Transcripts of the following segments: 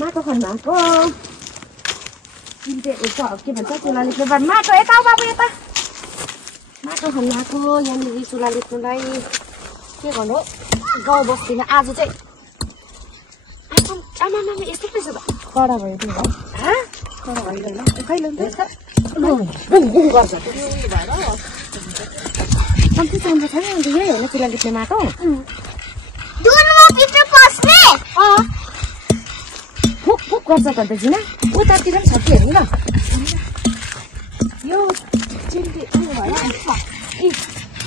माटो खन्नको के भन्छ चुला लिप्ने माटो यता बाबु यता माटो खन्नको यहाँनिर चुला लिप्नुलाई के गर्नु गाउँ बस्तीमा आज चाहिँ आमामा यस्तो रहेछ त कडा भयो त्यो कडा भइदैन खैले गर्छ कम्ती चाहिन्छ छैन अन्त यही होइन चुला लिप्ने माटो फुक फुक गर्छ त अन्त झिना उतातिर पनि छ कि हेर्नु न यो चिन्ती उयो भयो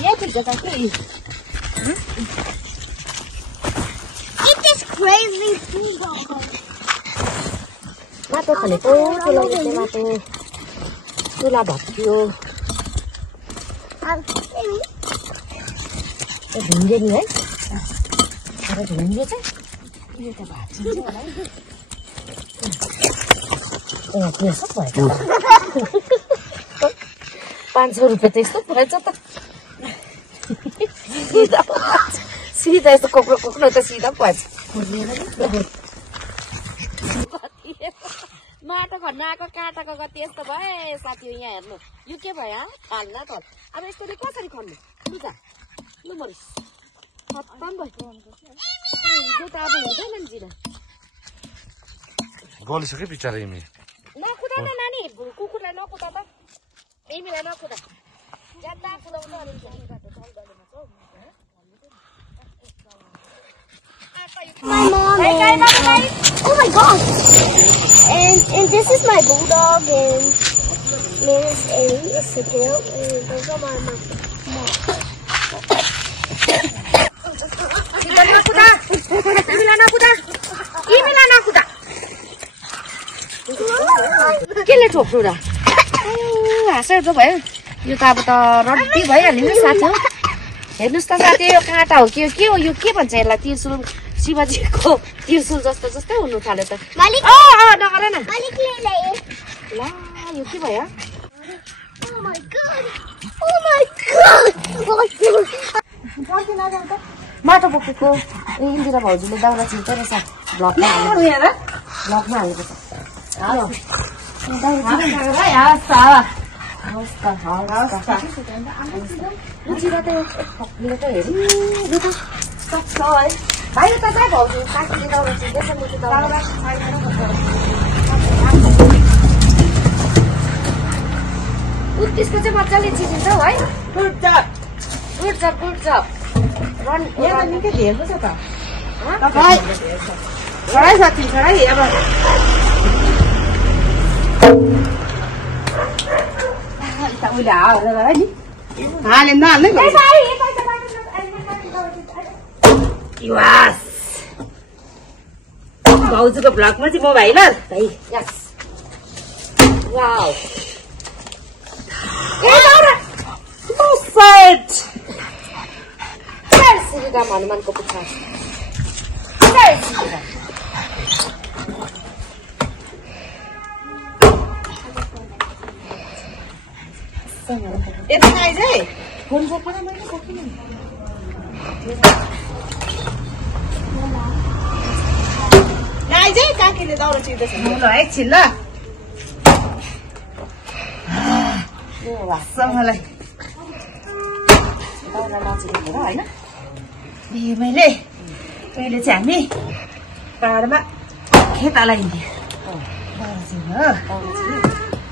यहाँ पुग्छ त के माटो खनेको चुला लिप्ने माटो चुला भत्कियो ढुङ्गे नि है ढुङ्गे चाहिँ यो त भाँचिन्छ होला है त्यसो भयो 500 रुपियाँ त यस्तो परेछ त सिधा यस्तो कोक्रो कोक्रो त सिधा भएछ माटो खन्न आएको काँटाको गति यस्तो भए साथी यहाँ हेर्नु यो के भयो थाल्न त अब यस्तोले कसरी खन्नु लुजा लु मरिस खत्तम भयो यो त अब हुँदैन नि जिना गलिसक्यो बिचारा इमी नकुदा न नानी कुकुरलाई नकुदा त इमीलाई नकुदा ज्यादा कुदाउनु अनि My mom oh my god! And this is my bulldog and Miss A is the girl and those are my mom. केले ठोक्नु र हाँसेर त भयो यो त अब त रड्डी भइहाल्यो नि साथी हो हेर्नुहोस् त साथी यो काँटा हो के हो यो के भन्छ यसलाई त्रिशुल शिवजीको त्रिशुल जस्तो जस्तै हुनु थाल्यो त नगर न ल यो के भयो माटो बोकेको इन्दिरा भाउजूले दाउरा छिर्दै रहेछ भ्लगमा हालेको छ भाइ त जा भाउजू काकीले दाउरा छिर्दैछ मुटु दाउरा त्यसको चाहिँ मजाले छिटिन्छ है गुड जब रन यहाँ निकै धेर पो छ त खडाइ साथी खडाइ अब उहिले हालेर नि हाले नहाल्ने भाउजूको भ्लगमा चाहिँ म भाइ ल भाइ वाउ श्रीराम हनुमानको पुच्छा यता आइज है फोन सकेन मैले सकिनँ आइज है काकीले दाउरा चिर्दैछ ल एकछिन ल मलाई दाउरा नचिरेको र होइन मैले पहिले चाहिँ हामी पाहाडमा खेत लगाइदियो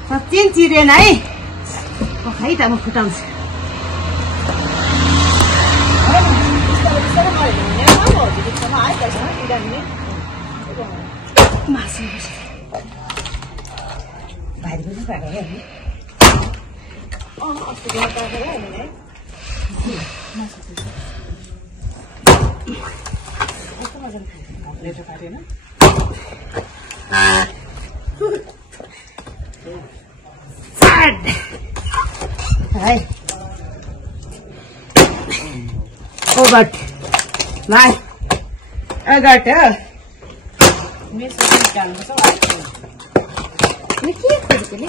सच्चिन चिरेन है खै त म फुटाउँछु मासु भाइले पनि पाएको लेटो काटेन है ओगट भाइ अगट मेसो निकाल्नु छ के खोजेको नि